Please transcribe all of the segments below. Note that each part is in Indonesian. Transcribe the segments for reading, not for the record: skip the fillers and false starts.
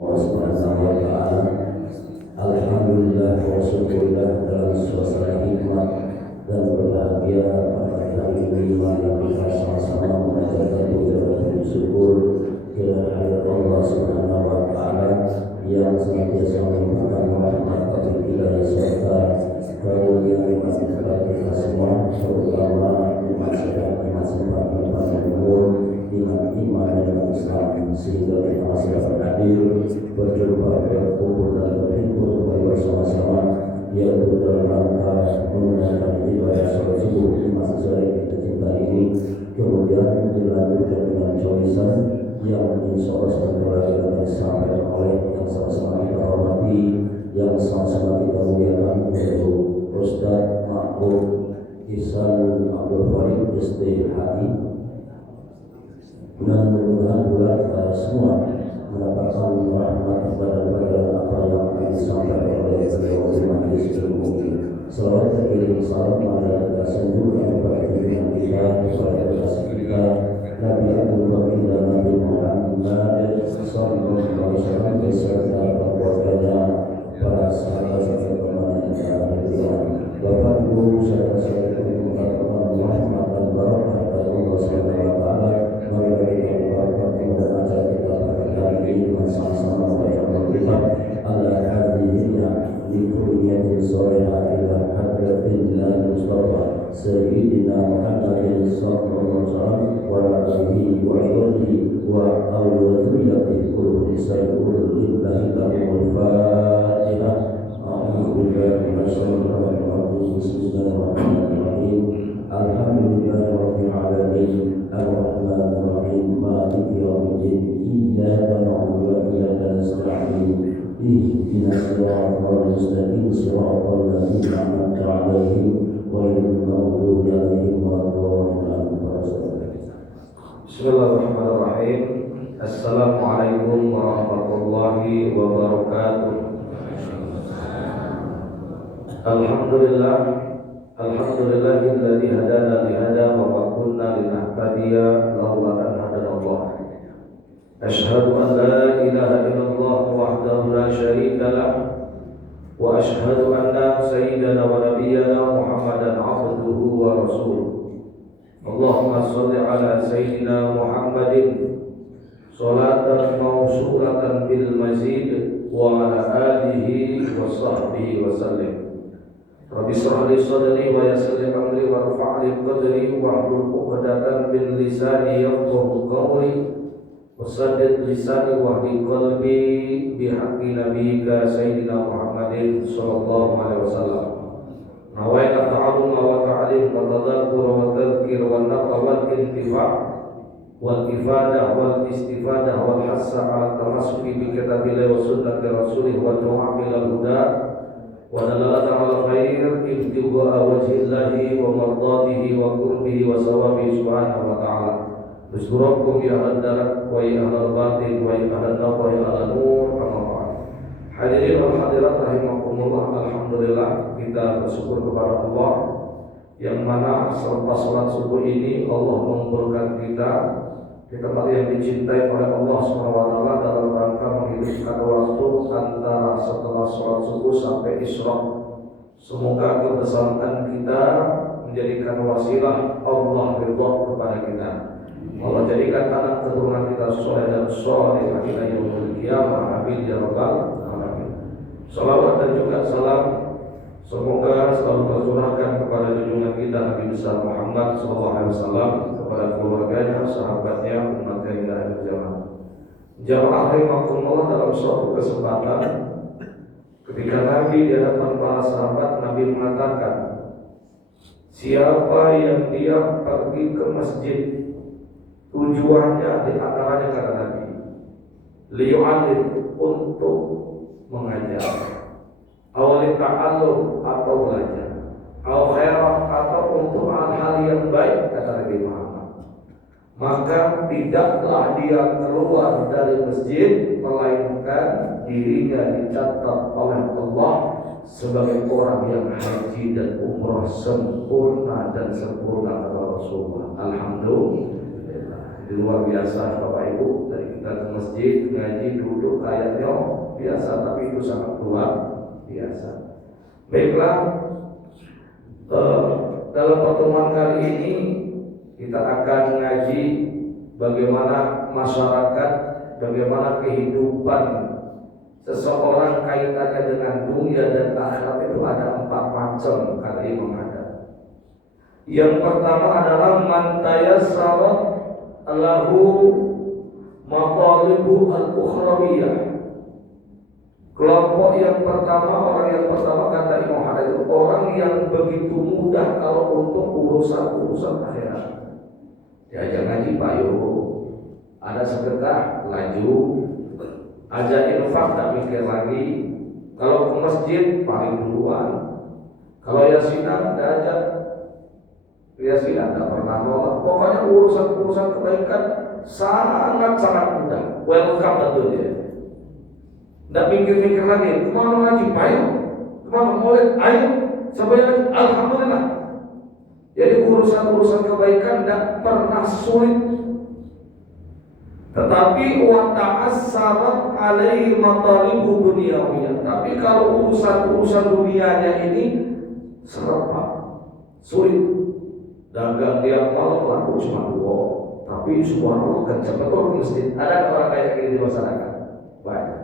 Subhanahu wa ta'ala. Alhamdulillah wa syukurillah dalam suasana hikmat dan berbahagia pada hari ini malam kita sama-sama mengajarkan ucapan syukur kehadirat Allah Subhanahu wa ta'ala yang senantiasa melimpahkan rahmat bagi kita serta karunia nikmat kepada kita semua, terutama nikmat sehat, nikmat sempat, nikmat umur, nikmat iman dan Islam, sehingga kita masih dapat hadir berjumpa, berkumpul dan berhimpun kembali bersama-sama, yaitu dalam rangka menunaikan ibadah salat subuh di masjid sore kita cinta ini. Kemudian dilanjutkan dengan choisan yang insya Allah sebentar lagi akan disampaikan oleh yang sama-sama kita hormati, yang sama-sama kita muliakan, yaitu Ustaz Ma'ruf Ihsan Abdul Farid STHI. Mudah-mudahan semua mendapatkan rahmat dan pelajaran apa yang akan disampaikan oleh beliau di majelis ilmu ini. Selawat terkirim salam dan sanjungan kepada pimpinan kita, kepada kekasih kita Nabi Abu Bakar dan Nabi Muhammad sallallahu alaihi wasallam beserta keluarganya, para sahabat serta teman yang Bapak Ibu saudara-saudara yang mengatakan rahmat dan barakah dari Allah Subhanahu wa taala. Mari kita berdoa kepada acara kita pada hari ini dengan sama-sama membaca kita ala hadhihi li kulliyatin salihah ila hadratin Mustafa Sayyidina Muhammadin sallallahu alaihi wasallam wa alihi wa sahbihi wa awliyatihi kulluhum sayyidul lillahi lahumul fatihah. A'udzu billahi minasyaitonir rajim. Bismillahirrahmanirrahim. Alhamdulillahirabbil alamin. Ar-Rahmanir Rahim. Maliki yaumiddin. Iyyaka na'budu wa iyyaka nasta'in. Ihdinas siratal mustaqim. Siratal ladzina an'amta 'alaihim ghairil maghdubi 'alaihim waladdallin. Bismillahirrahmanirrahim. Assalamualaikum warahmatullahi wabarakatuh. Alhamdulillahilladzi hadana li hada wa ma kunna linahtadiya laula an hadana Allah. Asyhadu an la ilaha illallah wahdahu la syarika lah wa asyhadu anna sayyidana wa nabiyyana Muhammadan abduhu wa rasuluh. Allahumma shalli ala sayyidina Muhammadin sholatan mawsulatan bil mazid wa ala alihi wa sahbihi wa sallim. Rabbi shrah li sadri wa yassir li amri warfa' li qadri wahlul 'uqdatam min lisani yafqahu qawli wasaddid lisani wahdi qalbi bihaqqi nabiyyika sayyidina Muhammadin sallallahu alaihi wasallam. Nawaita ta'allum wa ta'lim wa tadhakkur wa tadhkir wa nafa wal intifa' wal ifadah wal istifadah wal hassa 'ala tamassuki bi kitabillahi wa sunnati rasulih wa du'a ila huda wa dalalata 'ala khair ibtigha'a wajhillahi wa mardatihi wa qurbihi wa sawabihi subhanahu wa ta'ala. Bismillahirrahmanirrahim. Ya ahlan wa ya ahlal batin wa ya ahlan nawar wa ya ahlan nur. Amma ba'd. Hadirin wal hadirat rahimakumullah. Alhamdulillah, kita bersyukur kepada Allah yang mana selepas salat subuh ini Allah mengumpulkan kita di tempat yang dicintai oleh Allah SWT dalam rangka menghidupkan waktu antara setelah sholat subuh sampai isyraq. Semoga kebersamaan kita menjadikan wasilah Allah ridha kepada kita. Allah jadikan anak keturunan kita soleh dan soleh ila yaumil qiyamah. Amin ya rabbal alamin. Salawat dan juga salam semoga selalu tercurahkan kepada junjungan kita Nabi besar Muhammad SAW, kepada keluarganya, sahabatnya, umatnya hingga akhir zaman. Jamaah rahimakumullah, dalam suatu kesempatan ketika Nabi di hadapan para sahabat, Nabi mengatakan, siapa yang dia pergi ke masjid tujuannya di antaranya kata Nabi liyu'alim, untuk mengajar, awali ta'allum atau belajar, aw khairah atau untuk hal-hal yang baik kata Nabi Muhammad, maka tidaklah dia keluar dari masjid melainkan dirinya dicatat oleh Allah sebagai orang yang haji dan umrah sempurna dan sempurna kata Rasulullah. Alhamdulillah, luar biasa Bapak Ibu. Dari kita ke masjid ngaji duduk ayatnya biasa, tapi itu sangat luar biasa. Baiklah, dalam pertemuan kali ini kita akan ngaji bagaimana masyarakat, bagaimana kehidupan seseorang kaitannya dengan dunia dan akhirat itu ada 4 macam kata Imam Adam. Yang pertama adalah man tayassara lahu matalibu al-ukhrawiyah. Kelompok yang pertama, orang yang pertama kata Imam Adam itu orang yang begitu mudah kalau untuk urusan akhirat. Diajak ngaji, Pak, yuk. Ada sedekah, laju. Ajak infak, tak mikir lagi. Kalau ke masjid, paling duluan. Kalau yasinan, diajak yasinan, tak pernah nolak. Pokoknya urusan kebaikan sangat-sangat mudah. Welcome tentunya. Tidak mikir-mikir lagi. Kemana ngaji? Ayo. Kemana mulai? Ayo. Semuanya alhamdulillah. Jadi urusan kebaikan tidak pernah sulit. Tetapi wa ta'assarat alaihi matalibu dunyawiyah. Tapi kalau urusan dunianya ini serba sulit. Dagang tiap malam laku cuma 2, tapi subhanallah kencang betul di masjid. Ada orang kayak gini di masyarakat? Baik.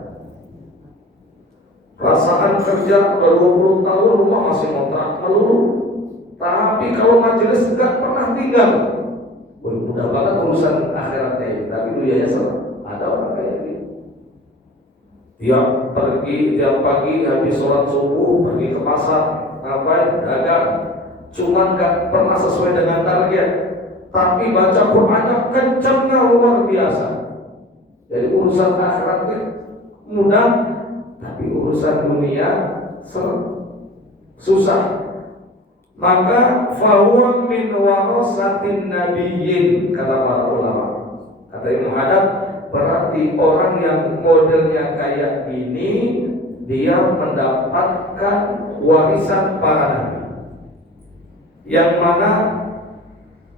Perasaan kerja udah 20 tahun, rumah masih ngontrak melulu. Tapi kalau majelis enggak pernah tinggal. Mudah banget urusan akhiratnya ini. Tapi dunianya salah. Ada orang kayak gitu. Tiap pagi habis sholat subuh pergi ke pasar, ngapain? Dagang. Cuman enggak pernah sesuai dengan target. Tapi baca Qur'annya kencangnya luar biasa. Jadi urusan akhiratnya mudah, tapi urusan dunia susah. Maka fahuwa min warasatin nabiyyin, kata para ulama. Kata Imam Adam, berarti orang yang modelnya kayak ini dia mendapatkan warisan para nabi. Yang mana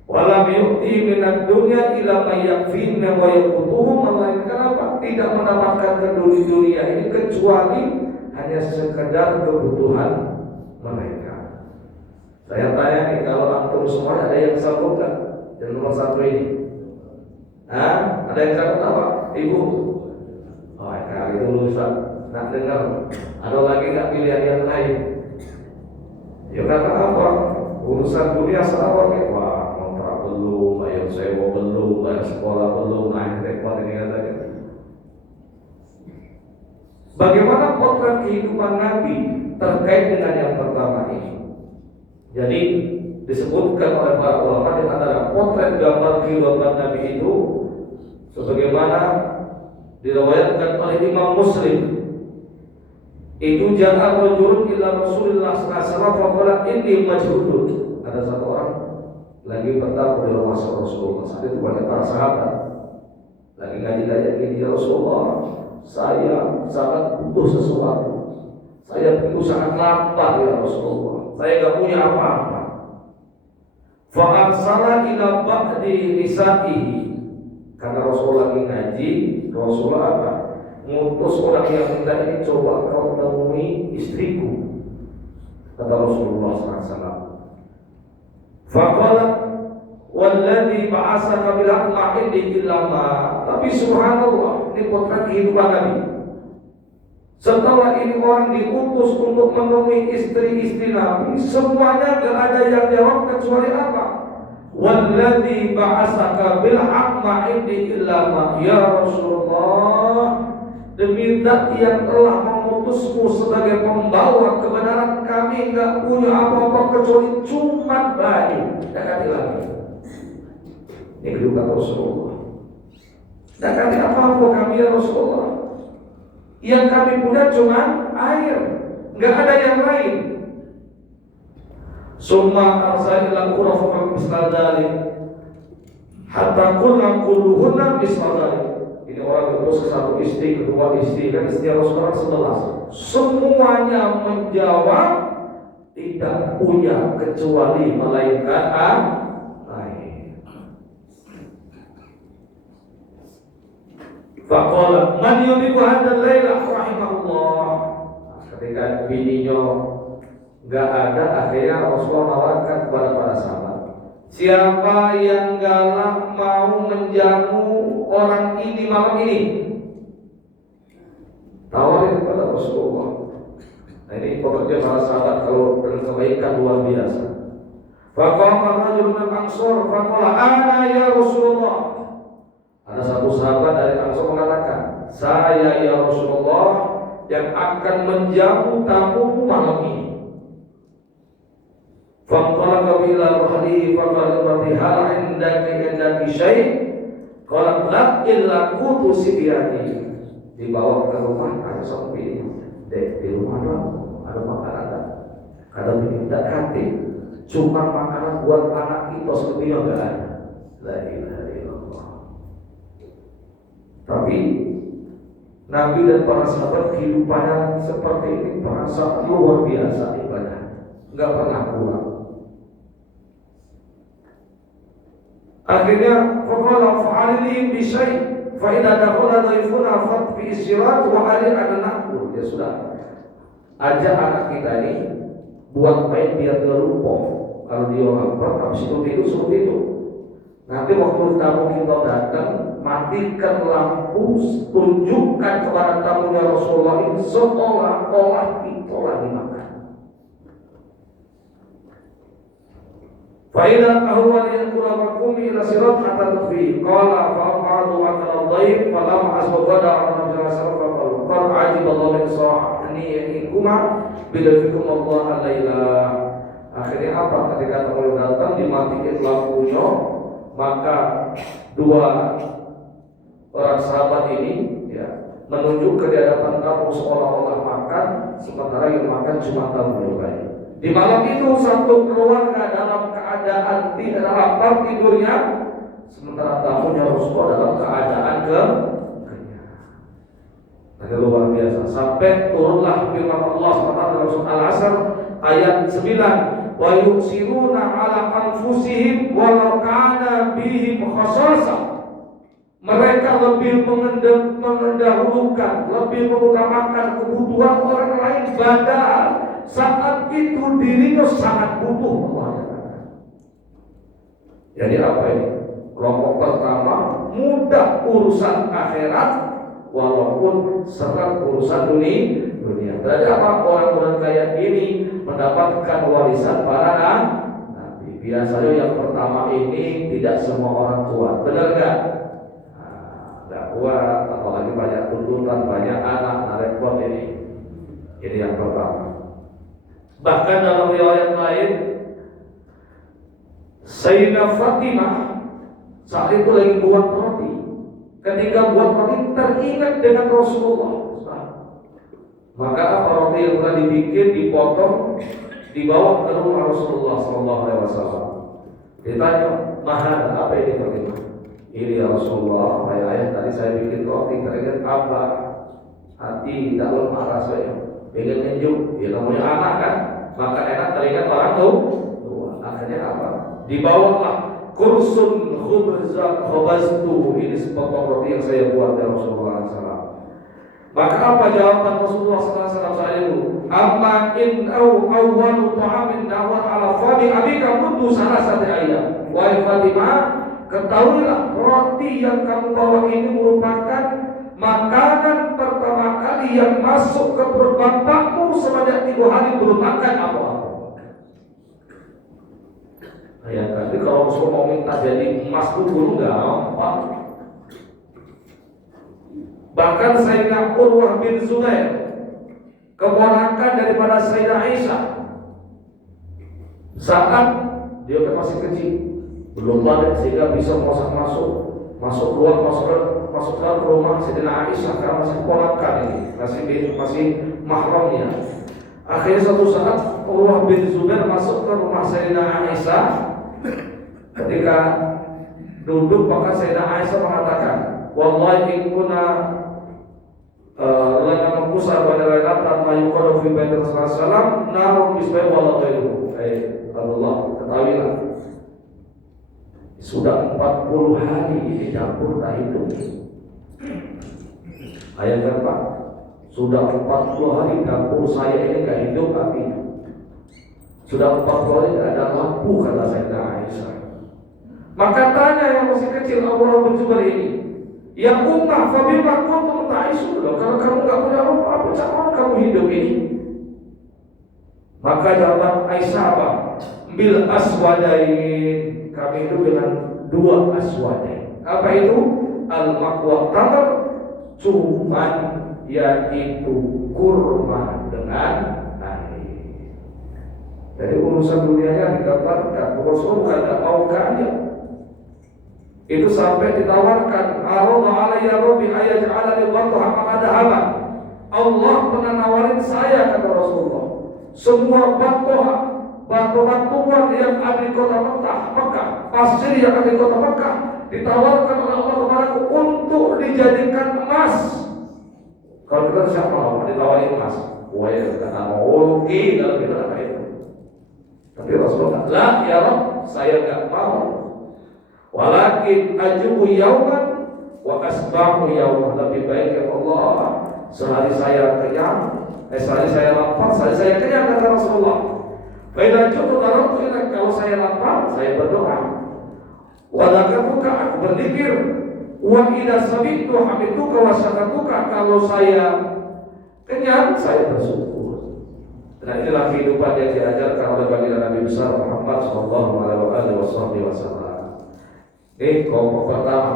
walam yu'ti minad dunya ila ma yakfina wa yaqutuhu, melainkan apa? Tidak mendapatkan ke dunia ini kecuali hanya sekedar kebutuhan mereka. Saya tanya nih, kalau antum semua ada yang sanggup kan? Yang nomor 1 ini? Ada yang sanggup apa? Ibu? Oh, kali itu lulusan. Nak dengar? Ada lagi nggak pilihan yang lain? Ya karena apa? Urusan dunia selawat ya, wah, kontrak belum, bayar sewa belum, bayar sekolah belum, naik repot ini katanya. Bagaimana potret kehidupan Nabi terkait dengan yang pertama ini? Jadi disebutkan oleh para ulama di antara potret gambar kehidupan Nabi itu sebagaimana diriwayatkan oleh Imam Muslim. Itu ja'a rajulun ila Rasulillah sallallahu alaihi wasallam faqala inni majhudun. Ada satu orang lagi bertamu di rumah Rasulullah. Saat itu banyak para sahabat lagi ngaji gini, ya Rasulullah, saya sangat butuh sesuatu. Saya begitu sangat lapar ya Rasulullah. Saya enggak punya apa-apa. Fa arsala ila ba'di nisa'ihi. Karena Rasulullah lagi ngaji, Rasulullah apa? Ngutus orang yang minta ini, coba kau temui istriku, kata Rasulullah SAW. Faqala walladzi ba'asaka bil haqqi ma indi illa ma. Tapi subhanallah, ini potret kehidupan Nabi. Setelah ini orang diutus untuk menemui istri-istri Nabi, semuanya tidak ada yang jawab kecuali apa? Walladzi ba'asaka bil haqqi ma indi illa ma. Ya Rasulullah, demi zat yang telah mengutusmu sebagai pembawa kebenaran, kami enggak punya apa-apa kecuali cuma baju. Tidak kata lagi. Ini kedudukan Rasulullah. Tidak kata apa-apa kami ya Rasulullah. Yang kami punya cuma air, enggak ada yang lain. Summa arsalna qurafan misladalik hatta kunna quluhunna misladalik. Ini orang itu satu istri, kedua istri, kan istri Rasulullah 11. Semuanya menjawab tidak punya kecuali melainkan air. Faqala man yuridu hadzal laila rahimahullah. ketika bininya nggak ada, akhirnya Rasulullah menawarkan kepada para sahabat, siapa yang galak mau menjamu orang ini malam ini, tawarin kepada Rasulullah. Nah ini pekerjaan para sahabat kalau dengan kebaikan luar biasa. Faqama rajulun min Ansor faqala ana ya Rasulullah. Ada satu sahabat dari Ansor mengatakan, saya ya Rasulullah yang akan menjamu tamu malam ini. Faqala ila rahli faqala hal indaki syai'. Qala la illa qutu sibyani. Dibawa ke rumah, ada seorang bini. Dek, di rumah ada makanan tak? Kata bini, tak hati. Cuma makanan buat anak kita sebetulnya enggak ada. La ilaha illallah. Tapi Nabi dan para sahabat kehidupannya seperti ini, para sahabat luar biasa ibadah, enggak pernah kurang. Akhirnya faqala fa'alili bi syai' fa idza dakhala dhaifuna fat fi isyirat wa ali anakku. Ya sudah, ajak anak kita ini buat main biar dia lupa. Kalau dia lapar, habis itu tidur suruh tidur. Nanti waktu tamu kita datang, matikan lampu, tunjukkan kepada tamunya Rasulullah ini seolah-olah kita lagi makan. Faidah ahwal yang kuramakum ila sirat hatta tufi. Qala fa'aqadu akal al-dhaif falam asbaqada ala nabi sallallahu alaihi wasallam qala ajiballahu min sa'nikuma bidafikum Allah al-laila. Akhirnya apa? Ketika tamu datang dimatiin lampunya, maka dua orang sahabat ini menunjuk ke hadapan tamu seolah-olah makan, sementara yang makan cuma tamu baik. Di malam itu satu keluarga dalam keadaan tidak lapar tidurnya, sementara tamunya Rasulullah dalam keadaan kenyang. Nah, luar biasa. Sampai turunlah firman Allah SWT dalam surah Al-Asr ayat 9, wa yusiruna ala anfusihim walau kana bihim khasasah. Mereka lebih mendahulukan, lebih mengutamakan kebutuhan orang lain, padahal saat itu dirinya sangat butuh Allah. Jadi apa ini? Kelompok pertama mudah urusan akhirat, walaupun serat urusan dunia. Berarti apa? Orang-orang kayak ini mendapatkan warisan para nabi. Biasanya yang pertama ini tidak semua orang kuat, benar nggak? Nggak kuat, apalagi banyak tuntutan, banyak anak, repot ini. Ini yang pertama. Bahkan dalam riwayat lain, Sayyidah Fatimah saat itu lagi buat roti. Ketika buat roti teringat dengan Rasulullah. Maka apa roti yang telah dibikin dipotong, dibawa ke rumah Rasulullah SAW. Ditanya, mahal apa ini Fatimah? Ini ya Rasulullah, ayah tadi saya bikin roti teringat apa? Hati tidak lemah rasanya. Ingin menunjuk, ya namanya anak kan, maka enak teringat orang tua. Akhirnya apa? Dibawalah kursun khubaztu, ini sepotong roti yang saya buat dari Rasulullah SAW. Maka apa jawaban Rasulullah SAW saat itu? Amma in awwalu ta'amin nawar ala fadi abika mundu salasati ayam. Wahai Fatimah, ketahuilah roti yang kamu bawa ini merupakan makanan pertama kali yang masuk ke perut bapakmu sebanyak 3 hari belum makan apa-apa. Ya, tapi kalau Rasul mau minta jadi emas itu dulu gampang. Bahkan Sayyidina Urwah bin Zubair, keponakan daripada Sayyidah Aisyah, saat dia masih kecil, belum balik sehingga bisa masuk keluar masuk ke rumah Sayyidina Aisyah karena masih keponakan ini, masih mahramnya. Akhirnya suatu saat Urwah bin Zubair masuk ke rumah Sayyidina Aisyah. Ketika duduk maka Sayyidina Aisyah mengatakan, wallahi in kunna lana makusar pada lailatan ma yuqadu fi bait Rasulullah narun bisbai wala ghairu. Allah ketahuilah, sudah 40 hari di dapur tak hidup. Ayat berapa? Sudah 40 hari dapur saya ini gak hidup api. Sudah 40 hari gak ada lampu, kata Sayyidah Aisyah. Maka tanya yang masih kecil Allah berjubar ini, ya ummah fabima kuntum ta'isun, kalau kamu gak punya apa-apa, cara kamu hidup ini? Maka jawaban Aisyah apa? Bil aswadain, kami hidup dengan dua aswadain. Apa itu? Al-maqwa tamar, cuman yaitu kurma dengan air. Jadi urusan dunianya digambarkan, Rasul tidak mau kaya. Itu sampai ditawarkan, "Aradha alayya rabbi ayaj'ala li wadha maqadaha." Allah pernah nawarin saya, kata Rasulullah, semua batu-batuan yang ada di kota Mekah, pasir yang ada di kota Mekah, ditawarkan oleh Allah kepadaku untuk dijadikan emas. Kalau kita siapa mau ditawarin emas? Wah, ya kata mau rugi kalau kita apa itu. Tapi Rasulullah, lah ya Rabb, saya enggak mau. Walakin ajubu yauman wa asbahu yauman. Lebih baik ya Allah, sehari saya kenyang, sehari saya lapar, sehari saya kenyang, kata Rasulullah. Baiklah cukup kalau saya lapar, saya berdoa. Wadakabuka, aku berzikir. Wa idza sabitu hamituka wa syakatuka, kalau saya kenyang, saya bersyukur. Dan inilah kehidupan yang diajarkan oleh baginda Nabi besar Muhammad sallallahu alaihi wasallam. Ini kelompok pertama.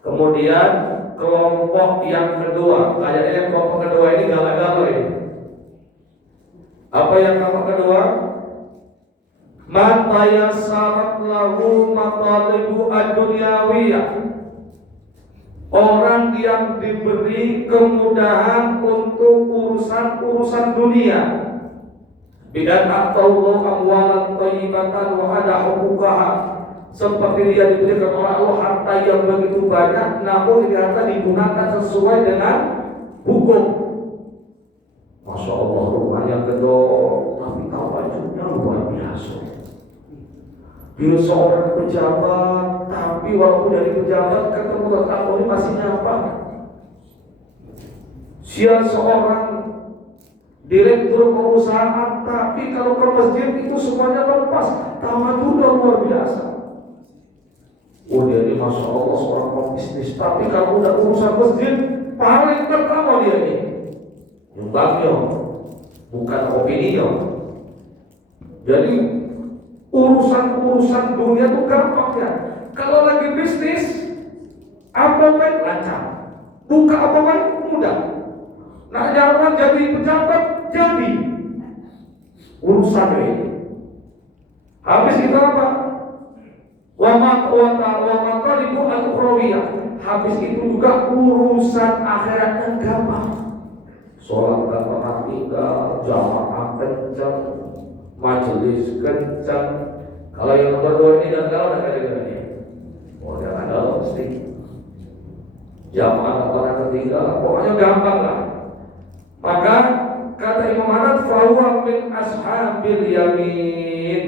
Kemudian kelompok yang kedua, kayaknya kelompok kedua ini galau-galau ini. Apa yang kelompok kedua? Man tayassarat lahu matalibu ad-dunyawiyah, orang yang diberi kemudahan untuk urusan dunia. Bidan atau amwalan thayyibatan wa ada hukukaha, seperti dia diberikan oleh Allah harta yang begitu banyak, namun harta digunakan sesuai dengan hukum. Masya Allah, rumahnya gedor, tapi tawajunya luar biasa. Dia seorang pejabat, tapi walaupun dari pejabat ketemu tetangga ini masih nyapa. Dia seorang direktur perusahaan, tapi kalau ke masjid itu semuanya lepas. Tawadhunya luar biasa. Oh, dia ini Masya Allah seorang pebisnis, tapi kalau udah urusan masjid paling pertama dia ini nyumbangnya, bukan opininya. Jadi urusan dunia itu gampang ya. Kalau lagi bisnis, apa baik lancar, buka apa baik mudah. Nah, jangan jadi pejabat, jadi urusan ini. Habis itu apa? Wa maqalibu al-ukhrawiyah. Habis itu juga urusan akhirat yang gampang. Sholat gak pernah tinggal, jamaah kencang, majelis kencang. Kalau yang nomor 2 ini gagal udah kayak gini. Oh, jangan gagal mesti. Jamaah gak pernah ketinggalan, pokoknya gampang lah. Maka kata Imam Ahmad, fahuwa min ashabil yamin.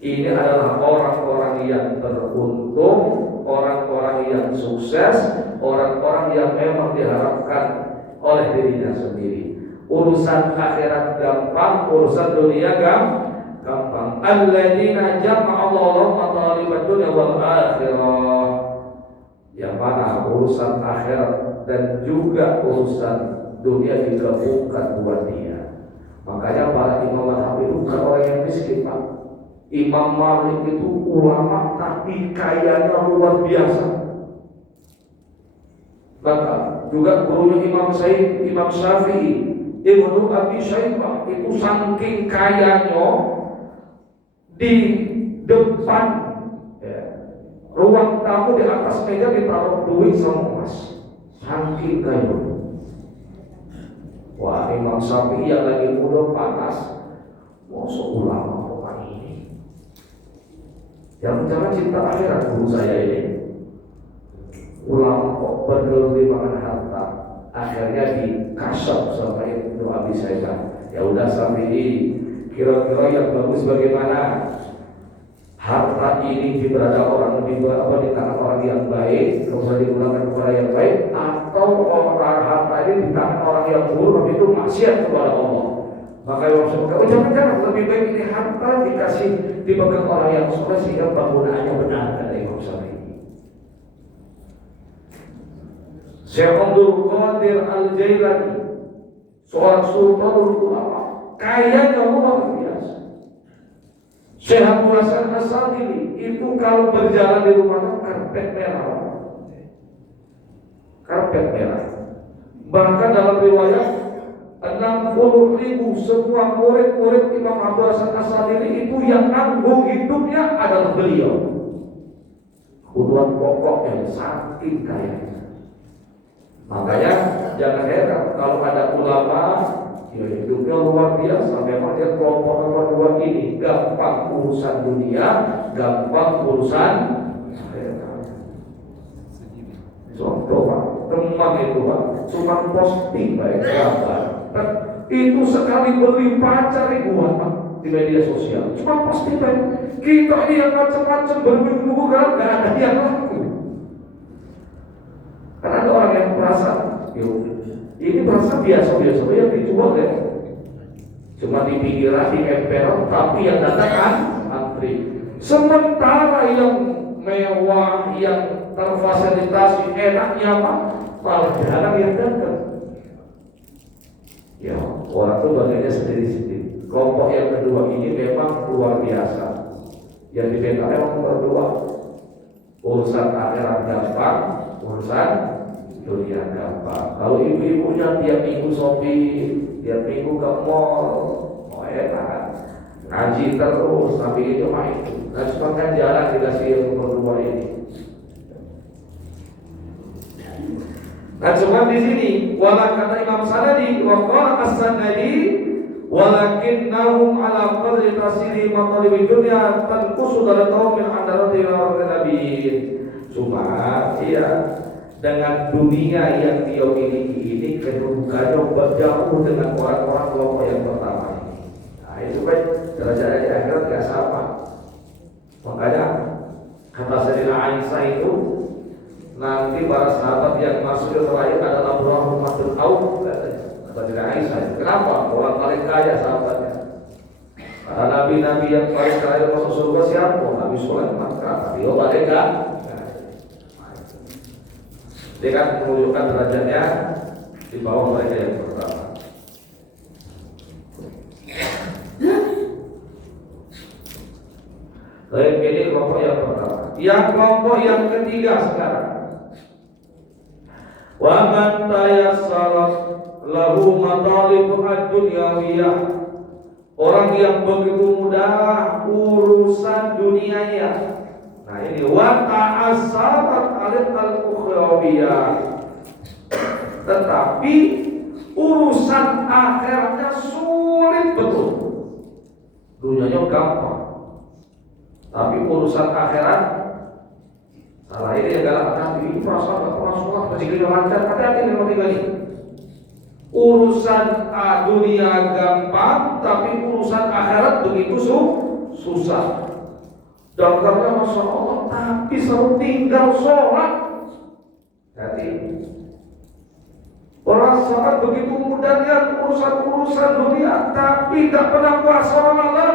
Ini adalah orang-orang yang beruntung, orang-orang yang sukses, orang-orang yang memang diharapkan oleh dirinya sendiri. Urusan akhirat gampang, urusan dunia gampang. Alladzina jama'a Allahu matalibad dunya wal akhirah. Yang mana urusan akhirat dan juga urusan dunia digabungkan buat dia. Makanya para imam madhab itu bukan orang yang miskin, Pak. Imam Malik itu ulama tapi kayanya luar biasa. Maka juga gurunya Imam Syafi'i, Ibnu Abi Syaibah itu saking kayanya di depan ruang tamu di atas meja ditaruh duit sama emas. Saking kaya. Wah, Imam Syafi'i yang lagi muda panas, masuk ulama orang ini. Yang jangan cinta akhirat guru saya ini. Ulama kok bergelimangan harta, akhirnya dikasap sama Ibnu Abi Syaibah. Ya udah Syafi'i, kira-kira yang bagus bagaimana? Harta ini di tangan orang yang baik, kemudian digunakan kepada yang baik, atau harta ini di tangan orang yang buruk itu maksiat kepada Allah. Maka Imam Syafi'i, jangan lebih baik ini harta dikasih dipegang orang yang soleh sehingga penggunaannya benar, kata Imam Syafi'i. Syekh Abdul Qadir Al-Jailani, seorang sultanul ulama, kayanya luar biasa. Syekh Abdul Hasan As-Sadili itu kalau berjalan di rumahnya karpet merah. Karpet merah. Bahkan dalam riwayat 60.000 semua murid-murid Imam Abdul Hasan As-Sadili itu yang nanggung hidupnya adalah beliau. Kebutuhan pokoknya saking kayanya. Makanya jangan heran kalau ada ulama ya hidupnya luar biasa. Memang dia kelompok nomor 2 ini gampang urusan dunia, gampang urusan akhirat. Contoh Pak, teman itu Pak, cuma posting baik gambar. Itu sekali beli pacar ribuan Pak di media sosial. Cuma posting baik. Kita ini yang macam-macam berminggu-minggu kan nggak ada yang laku. Karena ada orang yang merasa, ini merasa biasa-biasa yang dijual ya. Cuma di pinggiran, di emperan, tapi yang datang kan antri. Sementara yang mewah, yang terfasilitasi, enak, nyaman, malah jarang yang datang. Ya, orang itu bagiannya sendiri-sendiri. Kelompok yang kedua ini memang luar biasa. Yang diminta memang berdua. Urusan akhirat gampang, urusan dunia gampang. Kalau ibu-ibunya tiap minggu shopping, tiap minggu ke mall, oh enak. Ngaji terus, tapi itu main. Nah, cuma kan jarang dikasih yang berdua ini. Nah, cuma di sini, wala kata Imam Sanadi, wa qala as-Sanadi, walakinnahum ala qadri tasiri maqalibi dunya tanqusu dalatahum min andarati wa nabiyin. Cuma iya dengan dunia yang dia miliki ini kedudukannya berjauh dengan orang-orang kelompok yang pertama ini. Nah itu kan derajatnya di akhirat gak sama. Makanya kata Sayyidina Aisyah itu nanti para sahabat yang masuk ke terakhir adalah Abraham Mas'ud Auf, kata Sayyidina Aisyah. Kenapa? Orang paling kaya sahabatnya. Para nabi-nabi yang paling kaya masuk surga siapa? Nabi Sulaiman. Tapi oh mereka dia kan menunjukkan derajatnya di bawah mereka yang pertama. Baik, ini kelompok yang pertama. Yang kelompok yang ketiga sekarang. Wa man tayassara lahu matalibu ad-dunyawiyah. Orang yang begitu mudah urusan dunianya. Nah ini wa ta'assarat al-ukhrawiyah. Tetapi urusan akhiratnya sulit betul. Dunianya gampang. Tapi urusan akhirat salah ini ya galak hati. Ini perasaan gak pernah sholat masih kena lancar. Hati-hati memang tinggal ini. Urusan dunia gampang, tapi urusan akhirat begitu susah. Dokternya Masya Allah, tapi selalu tinggal sholat. Jadi orang sholat begitu mudahnya urusan dunia, tapi tidak pernah puasa Ramadan.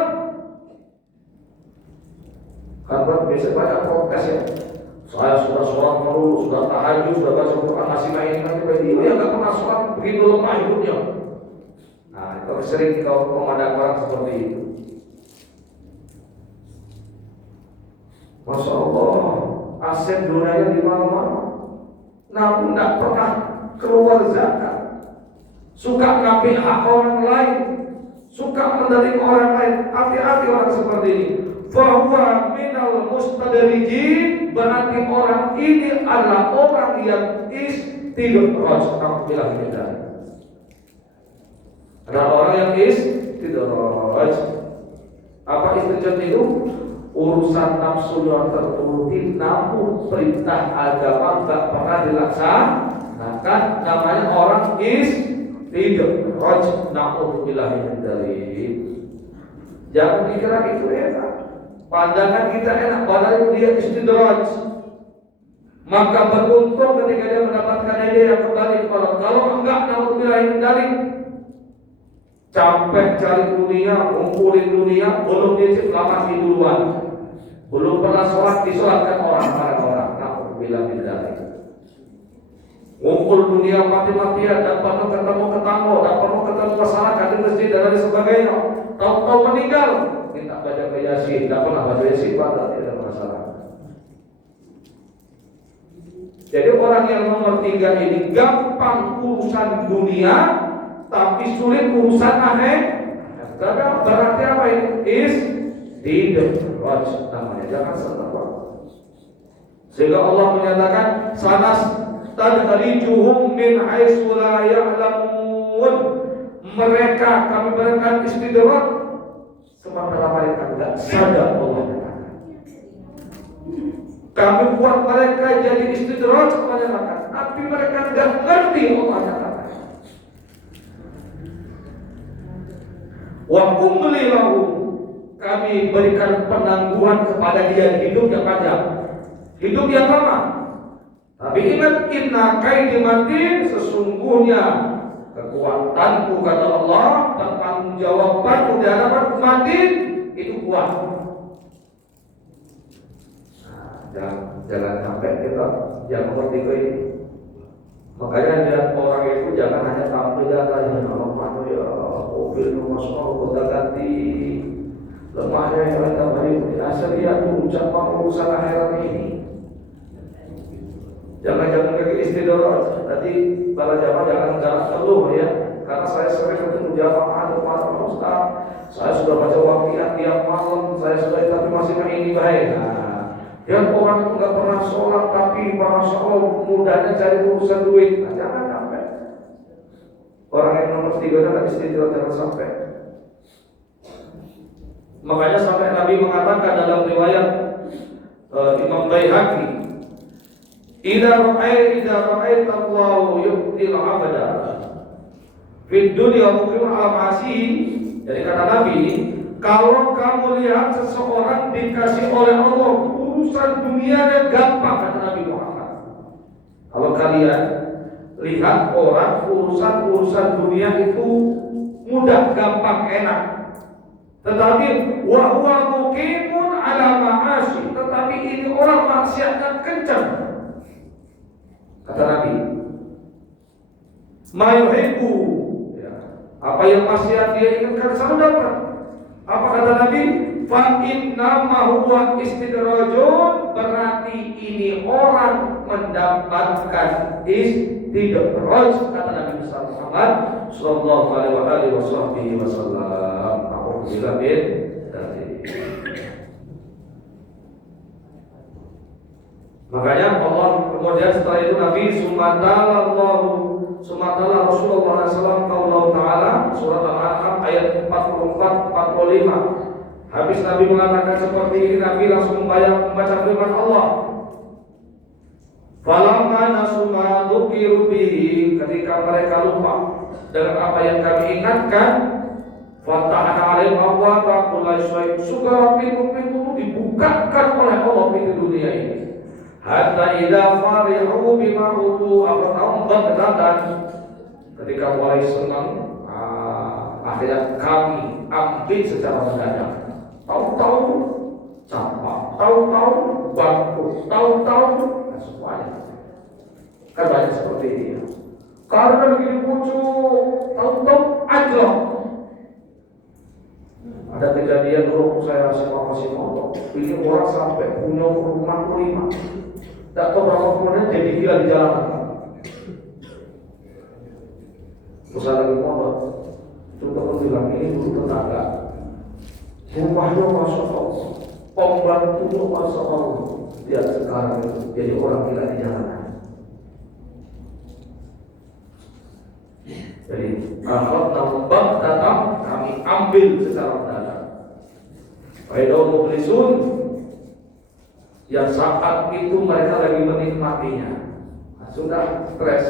Karena biasa banyak protes ya. Saya sudah sholat terus, sudah tahajud, sudah baca Quran, masih main kan dia nggak pernah sholat, begitu lemah hidupnya. Nah, itu sering kalau memandang orang seperti itu. Masya Allah, aset dunianya di mana-mana, namun tidak pernah keluar zakat. Suka ngambil hak orang lain, suka menerima orang lain. Hati-hati orang seperti ini. Bahwa minal mustadrijin, berarti orang ini adalah orang yang istidraj. Alhamdulillah kita. Adalah orang yang istidraj. Apa istidraj itu? Urusan nafsu yang terturuti, namun perintah agama tak pernah dilaksanakan. Namanya orang istidraj. Na'udzubillah min dzalik. Jangan dikira itu enak. Pandangan kita enak, padahal dia istidraj. maka beruntung ketika dia mendapatkan ide yang kembali kepada Allah. Kalau enggak, naudzubillah min dzalik, capek cari dunia, ngumpulin dunia, belum dia lama duluan, belum pernah sholat disolatkan orang. Naudzubillah min dzalik. Ngumpul dunia mati-matian, dan pernah ketemu ketanggo, dan pernah ketemu masyarakat di masjid dan lain sebagainya. Tahu-tahu meninggal, minta baca ke Yasin, tidak pernah baca Yasin, pada tidak ada masalah. Jadi orang yang nomor 3 ini gampang urusan dunia, tapi sulit urusan akhir. Berarti apa ini? Istidraj namanya, jangan salah. Sehingga Allah menyatakan sanas tadrijuhum min haitsu la ya'lamun. Mereka kami berikan istidraj sementara mereka tidak sadar. Allah katakan kami buat mereka jadi istidraj kepada mereka, tapi mereka tidak mengerti. Allah katakan wa umli lahum, kami berikan penangguhan kepada dia hidup yang panjang, hidup yang lama. Tapi ingat, inna kaidi matin, sesungguhnya kekuatanku kata Allah, bertanggung jawabanku di hadapan matin itu kuat. Jangan sampai kita yang nomor 3 ini. Makanya lihat orang itu jangan hanya tampil datanya, Allah ya mobil masya Allah kita ganti, lemahnya yang kita beri asal dia ucapan urusan akhirat ini. Jangan ke istidraj. Tadi para jamaah jangan keluh ya, karena saya sering ketemu jamaah atau para ustaz, saya sudah baca waqiah tiap malam, saya sudah, tapi masih ini baik. Yang orang itu nggak pernah sholat tapi masya Allah mudahnya cari urusan duit. Jangan sampai. Orang yang nomor 3 adalah istidraj, jangan sampai. Makanya sampai Nabi mengatakan dalam riwayat Imam Baihaqi, idza ra'aita Allahu yu'til 'abda fid dunya muqim al-masi. Jadi kata Nabi, kalau kamu lihat seseorang dikasih oleh Allah urusan dunianya gampang, kata Nabi Muhammad. Kalau kalian lihat orang urusan dunia itu mudah, gampang, enak. Tetapi wa huwa muqimun ala ma'asi, tetapi ini orang maksiatnya kencang. Kata Nabi, ma yuhibbu, apa yang maksiat dia inginkan selalu dapat. Apa kata Nabi? Fa inna ma huwa istidrajun, berarti ini orang mendapatkan istidraj, kata Nabi Muhammad sallallahu alaihi wasallam. Alhamdulillah bin makanya Allah kemudian setelah itu Nabi sumatala Rasulullah SAW qaullahu ta'ala, surat Al-An'am ayat 44-45. Habis Nabi mengatakan seperti ini, Nabi langsung membaca firman Allah, falamma nasu ma dzukiru bihi, ketika mereka lupa dengan apa yang kami ingatkan, fatahna alaihim abwaaba kulli syai', segala pintu-pintu dibukakan oleh Allah pintu dunia ini. Hatta idza farihu bima utu afatahum baghdatan, ketika mulai senang, akhirnya kami ambil secara mendadak. Tahu-tahu campak, tahu-tahu bangkrut, tahu-tahu semuanya. Kan banyak seperti ini ya. Karena begini pucuk, tahu-tahu anjlok. Ada kejadian dulu saya masih nonton, ini orang sampai punya rumah 5. Tak tahu berapa kemudian jadi gila di jalanan. Terus ada lagi motor, itu teman bilang ini dulu tetangga, rumahnya masya Allah, pembantunya masya Allah, dia sekarang jadi orang gila di jalanan. Jadi akhirnya datang, kami ambil secara mendadak. Faidau mukhlisun, yang saat itu mereka lagi menikmatinya, sudah stres.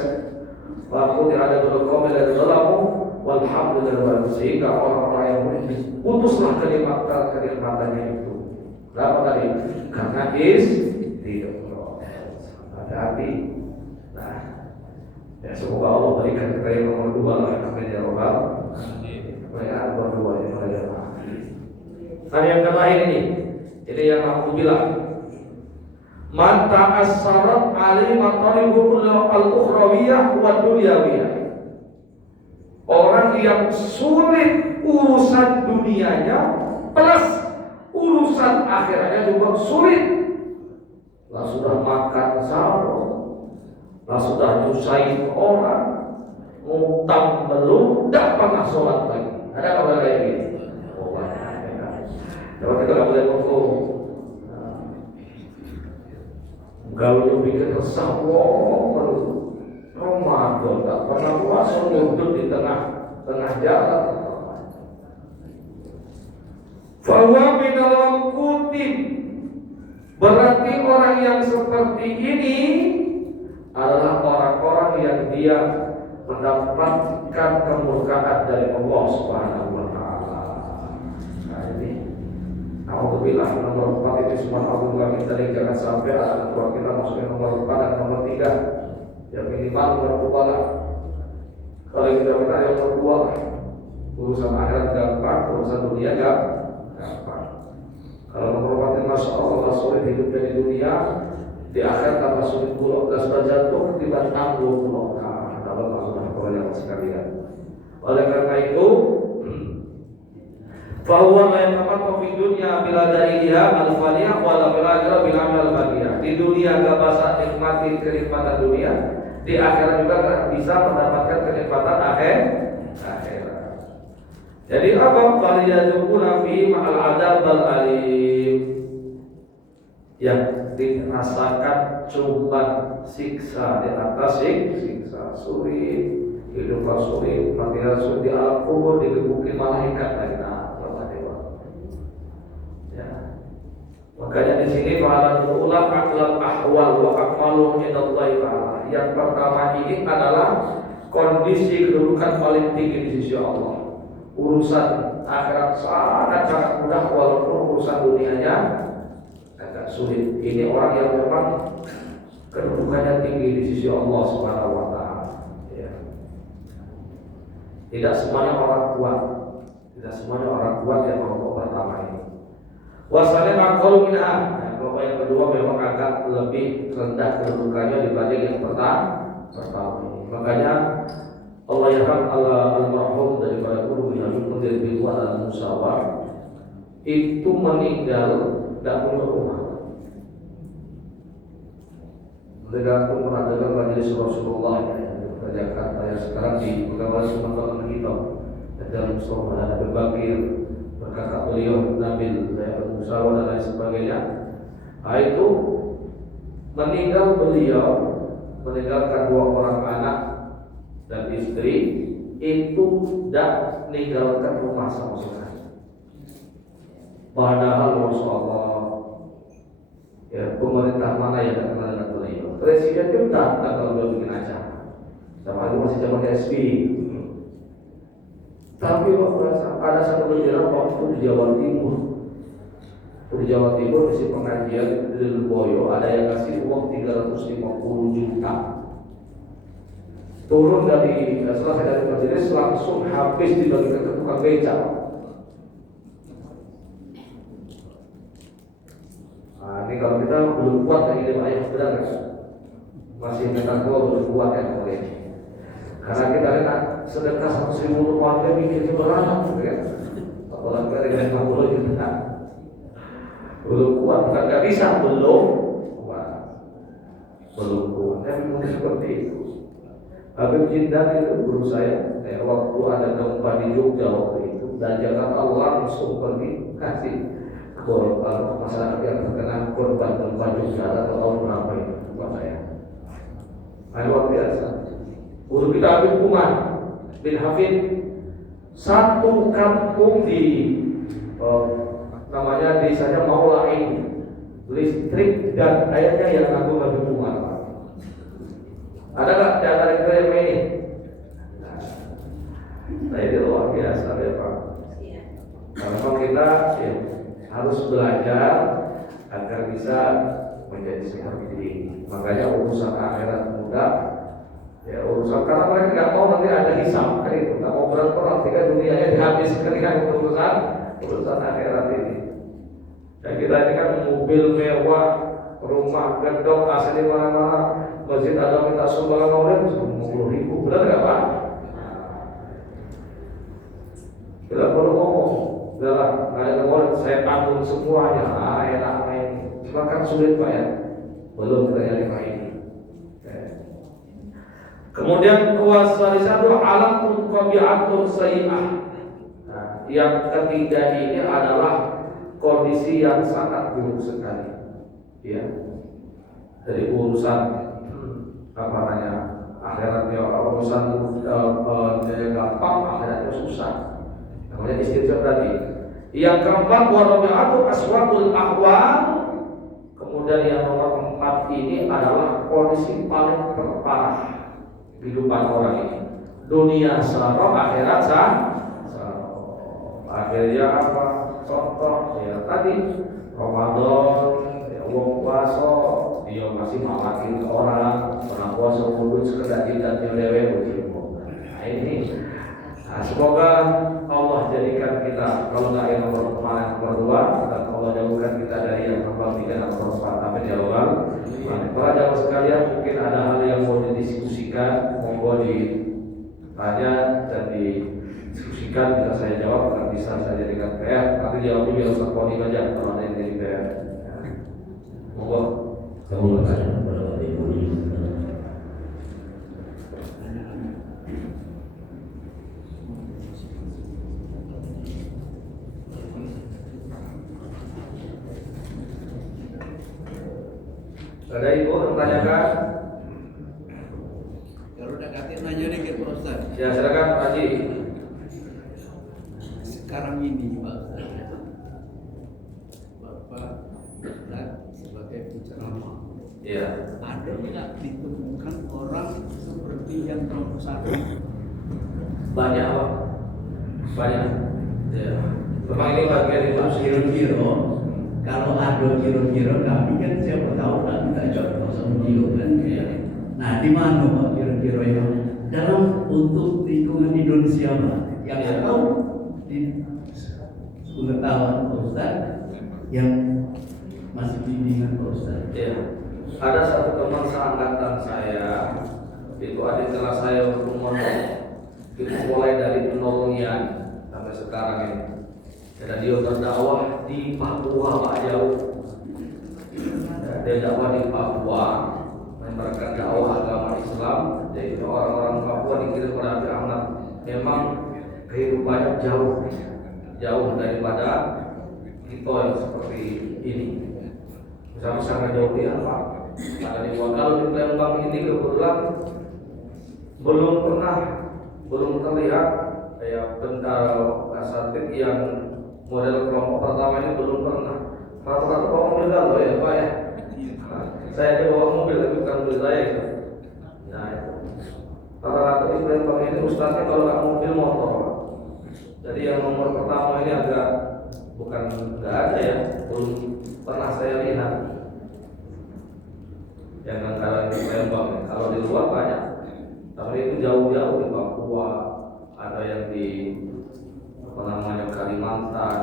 Waktu ada berkomel dari dalammu, walhamdulillah, sehingga orang-orang yang putuslah kenikmatannya itu. Kenapa tadi? Karena tidak. hati. Nah, ya semoga Allah berikan kita yang nomor 2 lah, amin ya robbal. Mereka berdua ini mereka. Nah yang terakhir ini yang aku bilang. Man ta'assarat alaihi matalibul al-ukhrawiyah wa dunyawiyah. Orang yang sulit urusan dunianya plus urusan akhiratnya juga sulit. Lah sudah makan sahur, lah sudah nyusahin orang, ngutang belum, tidak pernah sholat lagi. Ada kabar kayak gitu? Oh, kalau kita nggak boleh ngomong. Kalau lu bikin resah, Ramadan tak pernah puasa, mundur di tengah jalan. Bahwa dalam kutip berarti orang yang seperti ini adalah orang-orang yang dia mendapatkan kemurkaan dari Allah Subhanahu wa taala. Nah ini alhamdulillah nomor 4 itu subhanallah kita jangan sampai ada kita masuk nomor 4 dan nomor 3. Yang minimal nomor 2 lah. Kalau kita minta yang nomor 2 lah. Urusan akhirat gampang, urusan dunia gampang. Kalau nomor 4 ini masya Allah sulit hidupnya di dunia, di akhirat tambah sulit pula. Dan sudah jatuh ketiban tangguh pula. Nah, kalau maksudnya kebanyakan sekalian. Oleh karena itu, bahwa mayatamat fi dunia bila dariha al-faniyah wala bila akhirah bila amal bagiyah. Di dunia gak bisa nikmati kenikmatan dunia, di akhirat juga gak bisa mendapatkan kenikmatan akhirat. Jadi apa? Faliyadzukuna fi ma'al adab al-alim. Yang dirasakan cuma siksa di atas siksa sulit, hidup sulit, mati sulit di alam kubur digebukin malaikat lagi. Makanya di sini fa'alatul ulama aqlal ahwal wa akmaluhum indallahi ta'ala. Yang pertama ini adalah kondisi kedudukan paling tinggi di sisi Allah. Urusan akhirat sangat mudah walaupun urusan dunianya agak sulit. Ini orang yang memang kedudukannya tinggi di sisi Allah Subhanahu wa taala. Ya. Tidak semuanya orang kuat. Tidak semuanya orang kuat yang kelompok pertama ini. Wasalnya makhluk minha. Kelompok yang kedua memang agak lebih rendah kedudukannya dibanding yang pertama. Makanya Allah yarham al-marhum daripada guru Habib Munzir bin Wahab al-Musawwar itu meninggal tidak punya rumah. Tergantung mengadakan majelis Rasulullah di Jakarta yang sekarang di Pegawai Sumatera kita dalam Mustafa ada berbagai berkata beliau Nabil Musawa dan lain sebagainya. Nah, itu meninggal beliau meninggalkan 2 orang anak dan istri, itu tidak meninggalkan rumah sama sekali. Padahal Masya Allah ya, pemerintah mana yang tak kenal dengan beliau? Presiden itu tak kalau beliau bikin acara. Sama itu masih zaman SBY. Tapi ada satu berjalan waktu di Jawa Timur. Di Jawa Timur isi pengajian di Lirboyo ada yang kasih uang 350 juta. Turun dari selesai dari majelis langsung habis dibagikan ke tukang beca. Nah, ini kalau kita belum kuat lagi dengan ayah benar kan? Masih minta tua belum kuat ya kalau ini. Karena kita lihat sedekah 100.000 rupiah mikirnya berat, ya. Apalagi dengan 50 juta. Belum kuat, bukan nggak bisa, belum kuat. Tapi mungkin seperti itu. Habib Jindan itu guru saya, waktu ada gempa di Jogja waktu itu, dan Jakarta langsung pergi kasih ke masyarakat yang terkena korban gempa Jogja atau tahun berapa itu, buat saya. Luar biasa. Guru kita Habib Umar bin Hafid, satu kampung di namanya desanya Maulain, listrik dan airnya yang ngaku Habib Umar. Ada nggak di antara kita yang ini? Nah ini luar biasa ya Pak. Karena kita ya, harus belajar agar bisa menjadi seperti ini. Makanya urusan akhirat mudah, ya urusan karena mereka nggak mau nanti ada hisab kan itu, nggak mau berat-berat sehingga dunianya dihabiskan dengan urusan akhirat ini. Dan kita ini kan mobil mewah, rumah gedung, AC di mana-mana, masjid ada minta sumbangan maulid 10.000, benar nggak Pak? Kita perlu ngomong, udahlah, nggak ada maulid, saya tanggung semuanya, enak main. Cuma kan sulit Pak ya, belum kita yang ini. Kemudian kuasa satu alam qabi'atul sayyi'ah. Nah, yang ketiga ini adalah kondisi yang sangat buruk sekali. Ya. Dari urusan apa namanya? Akhiratnya urusan gampang, akhiratnya susah. Namanya istighfar tadi. Yang keempat warabi'atul aswatul ahwal. Kemudian yang nomor 4 ini adalah kondisi paling terparah kehidupan orang ini. Dunia sarok, akhirat sarok. Akhirnya apa? Contoh ya tadi Ramadan, ya wong puasa, dia masih malakin orang puasa kudu sekedar tidak dilewe begitu. Nah ini, semoga Allah jadikan kita kalau nggak yang nomor kedua, dan Allah jauhkan kita dari yang nomor 3 dan nomor 4 sampai di awal. Para jamaah sekalian, mungkin ada hal yang mau didiskusikan, monggo ditanya dan didiskusikan, bisa saya jawab, kalau bisa saya jadikan PR. Nanti jawabnya biar Ustaz Poni aja kalau ada yang jadi PR. Monggo. Kamu akan berada di bumi. Ada ibu menanyakan? Kalau udah katanya nanya nih Pak Ustaz. Ya silakan Pak Haji. Sekarang ini Pak Ustaz, Bapak sebagai penceramah, Iya. ada nggak ditemukan orang seperti yang nomor 1? Banyak Pak. Banyak. Ya. Memang ini bagian itu Kira-kira kalau ada kira-kira kami kan siapa tahu kan kita contoh sama dia kan. Nah di mana Pak kira-kira yang dalam untuk lingkungan Indonesia Pak yang saya tahu di pengetahuan Pak Ustaz yang masih bimbingan Pak Ustaz. ya. Ada satu teman seangkatan saya, itu adik kelas saya umur itu mulai dari nolnya sampai sekarang ini. Dan dia berdakwah di Papua Pak jauh. Dia dakwah di Papua, memberikan dakwah agama Islam. Jadi orang-orang Papua dikirim oleh Abi Ahmad. Memang kehidupannya jauh daripada kita yang seperti ini. Sama-sama jauh di apa? Kalau di Palembang ini kebetulan belum terlihat ya tentara asatid yang model kelompok pertama ini belum pernah. Rata-rata bawa mobil loh ya Pak ya. Nah, saya aja bawa mobil tapi bukan mobil saya itu. Nah itu. Rata-rata di Palembang ini ustaznya kalau nggak mobil motor. Jadi yang nomor pertama ini agak bukan nggak ada ya, belum pernah saya lihat. Yang antara di Palembang, kalau di luar banyak. Tapi itu jauh-jauh di Papua, ada yang di Kalimantan,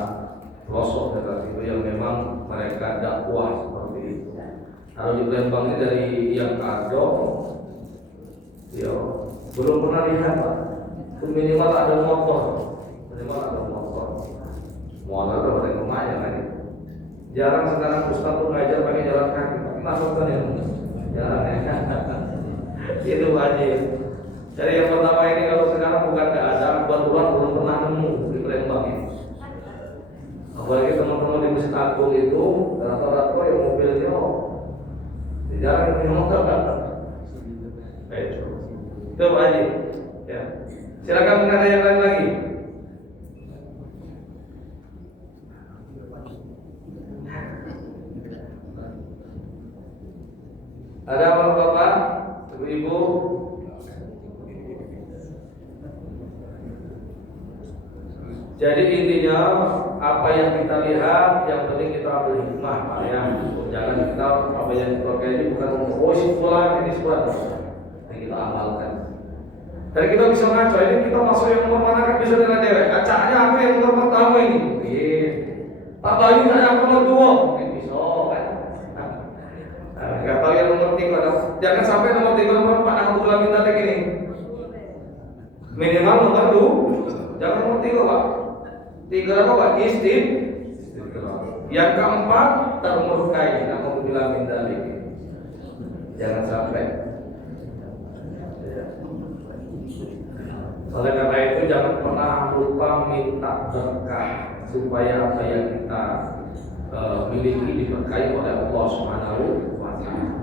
pelosok dekat itu yang memang mereka dakwah seperti itu. Kalau di Palembang ini dari yang kado, ya belum pernah lihat Pak. Minimal ada motor, Motor itu pakai rumahnya kan. Jarang sekarang Ustaz tuh ngajar pakai jalan kaki, kenapa kan ya? Jarang ya. Itu wajib. Jadi yang pertama ini kalau sekarang bukan keadaan, kebetulan belum pernah nemu di Palembang ini. Apalagi teman-teman di Masjid Agung itu rata-rata yang mobilnya jarang yang motor kan. Itu wajib. Ya. Silakan ada yang lain lagi. Ada bapak-bapak, ibu-ibu? Jadi intinya apa yang kita lihat, yang penting kita ambil hikmah, Pak ya. Jangan kita apa yang kita pakai ini bukan untuk sekolah ini sekolah, yang kita amalkan. Dan kita bisa ngaco ini kita masuk yang nomor mana kan bisa dengan dewek. Acaknya aku yang nomor pertama ini. Pak Bayu saya aku nomor 2, mungkin bisa kan. Nggak tahu yang nomor 3. Jangan sampai nomor 3 nomor 4 aku bilang minta lagi ini. Minimal nomor 2, jangan nomor 3 Pak. 3 apa Pak? Yang keempat termurkai, aku bilang minta lagi. Jangan sampai. Oleh karena itu jangan pernah lupa minta berkah supaya apa yang kita miliki diberkahi oleh Allah Subhanahu wa taala.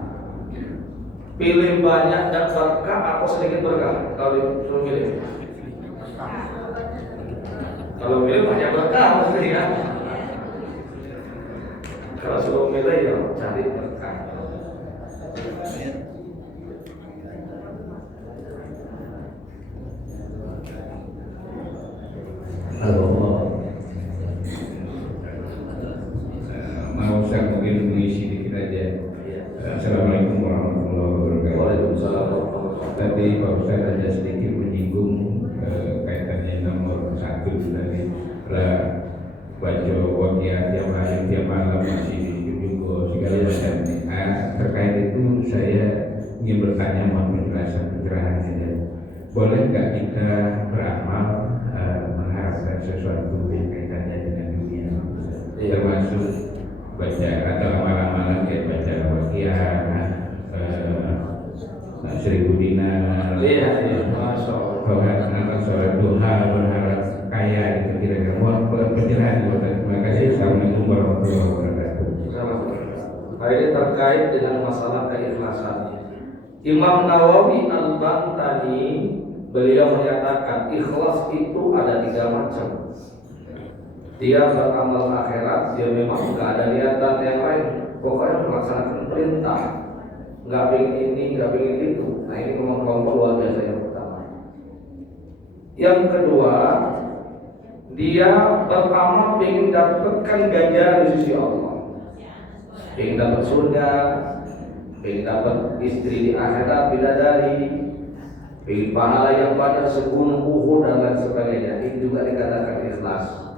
Pilih banyak dan berkah atau sedikit berkah kalau disuruh milih. Kalau milih banyak berkah mesti ya. Kalau suruh milih ya cari berkah. Halo, mau saya mungkin mengisi dikit aja. Assalamualaikum warahmatullahi wabarakatuh. Waalaikumsalam warahmatullahi wabarakatuh. Tadi Pak Ustaz ada sedikit menyinggung kaitannya nomor 1 dari baca waqiah tiap hari tiap malam masih juga segala macam. Terkait itu saya ingin bertanya mohon penjelasan pencerahan saja. Boleh nggak kita beramal mengharapkan sesuatu yang kaitannya dengan dunia, termasuk baca atau amalan-amalan kayak baca waqiah, 1000 dinar, sholat duha, berharap kaya itu kira-kira. Mohon pencerahan buat terima kasih. Assalamualaikum warahmatullahi wabarakatuh. Ini terkait dengan masalah keikhlasan. Imam Nawawi Al-Bantani beliau menyatakan ikhlas itu ada 3 macam. Dia beramal akhirat, dia memang nggak ada niatan yang lain, pokoknya melaksanakan perintah, nggak pengen ini, nggak pengen itu. Nah ini kelompok luar biasa yang pertama. Yang kedua, dia beramal pengen dapatkan ganjaran di sisi Allah, pengen dapat surga, pengen dapat istri di akhirat bidadari, pengen pahala yang banyak segunung Uhud dan lain sebagainya. Ini juga dikatakan ikhlas.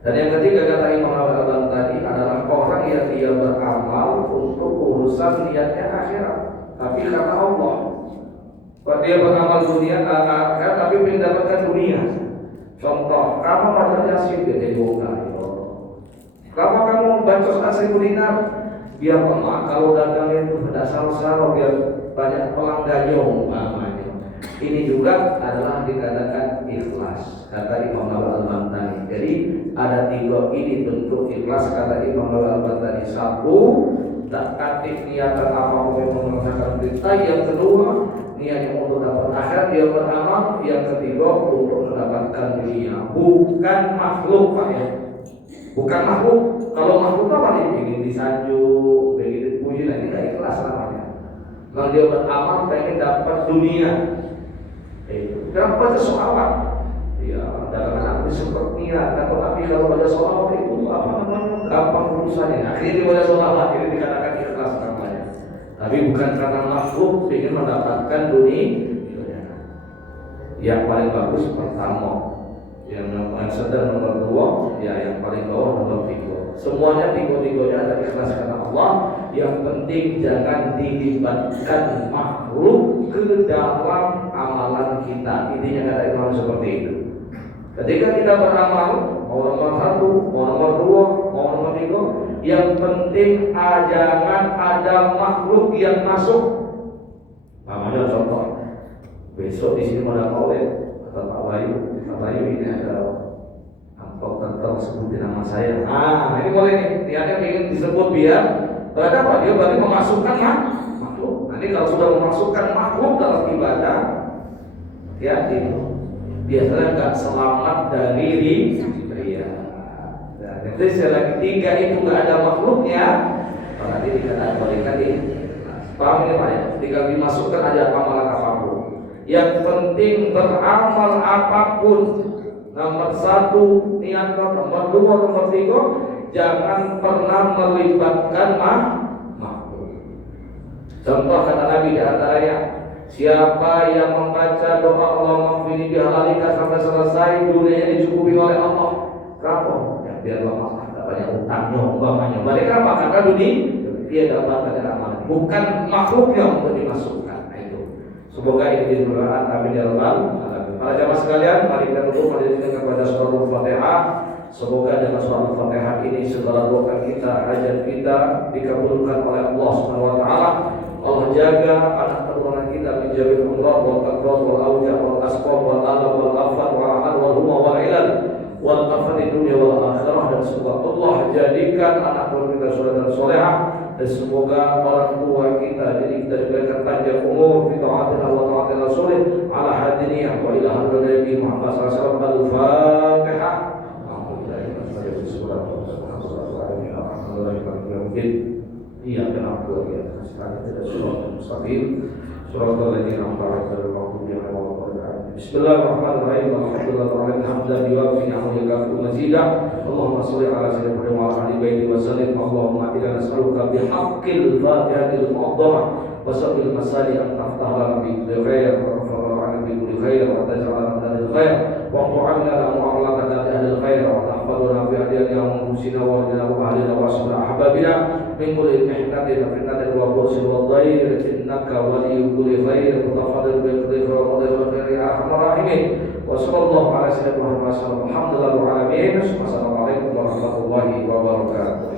Dan yang ketiga kata Imam Al-Albani tadi adalah orang yang dia beramal untuk urusan niatnya akhirat, tapi karena Allah. Dia beramal dunia akhirat tapi ingin dapatkan dunia. Contoh, kamu baca Yasin dia juga. Kamu baca 1000 dinar, biar pemak kalau dagangnya itu tidak salah-salah, biar banyak pelanggannya umpamanya. Ini juga adalah dikatakan ikhlas, kata Imam Al-Bantani. Jadi ada 3 ini bentuk ikhlas kata Imam Al-Bantani. 1, tak aktif niatan apa yang melaksanakan perintah. Yang kedua, niatnya untuk dapat akhirat dia beramal. Yang ketiga, untuk mendapatkan dunia. Bukan makhluk Pak ya. Bukan makhluk. Kalau makhluk apa nih? Ingin disanjung, ingin dipuji, nah ini ikhlas namanya. Kalau dia beramal pengen dapat dunia. Kenapa baca sholawat? Ya, dalam arti sepertinya. Tapi kalau baca sholawat itu apa namanya? Gampang urusannya. Akhirnya baca sholawat ini dikatakan ikhlas namanya. Tapi bukan karena makhluk ingin mendapatkan dunia. Yang paling bagus pertama, yang sedang nomor 2, ya yang paling bawah nomor 3. Semuanya 3-3-nya ada ikhlas karena Allah. Yang penting jangan dilibatkan makhluk ke dalam amalan kita. Intinya kata Imam seperti itu. Ketika kita beramal, mau nomor 1, mau nomor 2, mau nomor 3, yang penting jangan ada makhluk yang masuk. Namanya contoh, besok di sini ada maulid, kata Pak Bayu ini ada amplop tertentu sebutin nama saya. Ini boleh nih, niatnya ingin disebut biar berada Pak, dia berarti memasukkan makhluk. Nanti kalau sudah memasukkan makhluk dalam ibadah, hati-hati, biasanya nggak selamat dari ria. Jadi selagi 3 itu nggak ada makhluknya, berarti dikatakan di paham ini Pak ya? Tinggal dimasukkan aja amalan apapun. Yang penting beramal apapun. Nomor satu niatkan, nomor dua, nomor tiga, jangan pernah melibatkan makhluk. Contoh kata Nabi di antaranya, siapa yang membaca doa Allahumma fini bihalalika sampai selesai, dunianya dicukupi oleh Allah. Kenapa? Ya biar Allah tak banyak utangnya, umpamanya. Mereka apa? Karena dia dapat dari amal, bukan makhluknya untuk dimasukkan. Nah, itu. Semoga ini didoakan kami di dalam. Para jamaah sekalian, mari kita tutup majelis kepada surah Al-Fatihah. Semoga dengan surah Al-Fatihah ini segala doa kita, hajat kita dikabulkan oleh Allah Subhanahu wa taala. Allah jaga anak keturunan kita menjadi umrah wal akbar wal auja wal asqam wal alam wal afat wal ahad wal huma wal ilal wal afat di dunia wal akhirah, dan semoga Allah jadikan anak keturunan kita soleh dan solehah, dan semoga orang tua kita jadi kita diberikan panjang umur fi ta'atillah wa ta'atil rasulih ala hadiniyah wa ila hadratin Nabi Muhammad sallallahu alaihi wasallam. Al-Fatihah. Iya, kenapa ya? Sekarang tidak surat mustaqim, surat al-Ladzina an'amta 'alaihim. Bismillahirrahmanirrahim. Alhamdulillahirabbil alamin. Wa fi ni'matika mazida. Allahumma shalli ala sayyidina Muhammad wa ala ali baiti wa sallim. Allahumma inna nas'aluka bihaqqil fatihatil mu'azzamah wa sabbil masali an taftah lana bi kulli khair wa tarfa'ana bi kulli khair wa taj'alna min ahli khair wa tu'amilna mu'amalata ahli khair wa tahfadhna bi adiyati anfusina wa lana wa ahlina wa ahbabina min kulli mihnatin wa fitnatin wa bursin wa dhair innaka waliyyu kulli khair wa tafadhal bi kulli khair wa madad wa khair ya arhamar rahimin. Wa sallallahu ala sayyidina Muhammad alhamdulillahi alamin. Wassalamualaikum warahmatullahi wabarakatuh.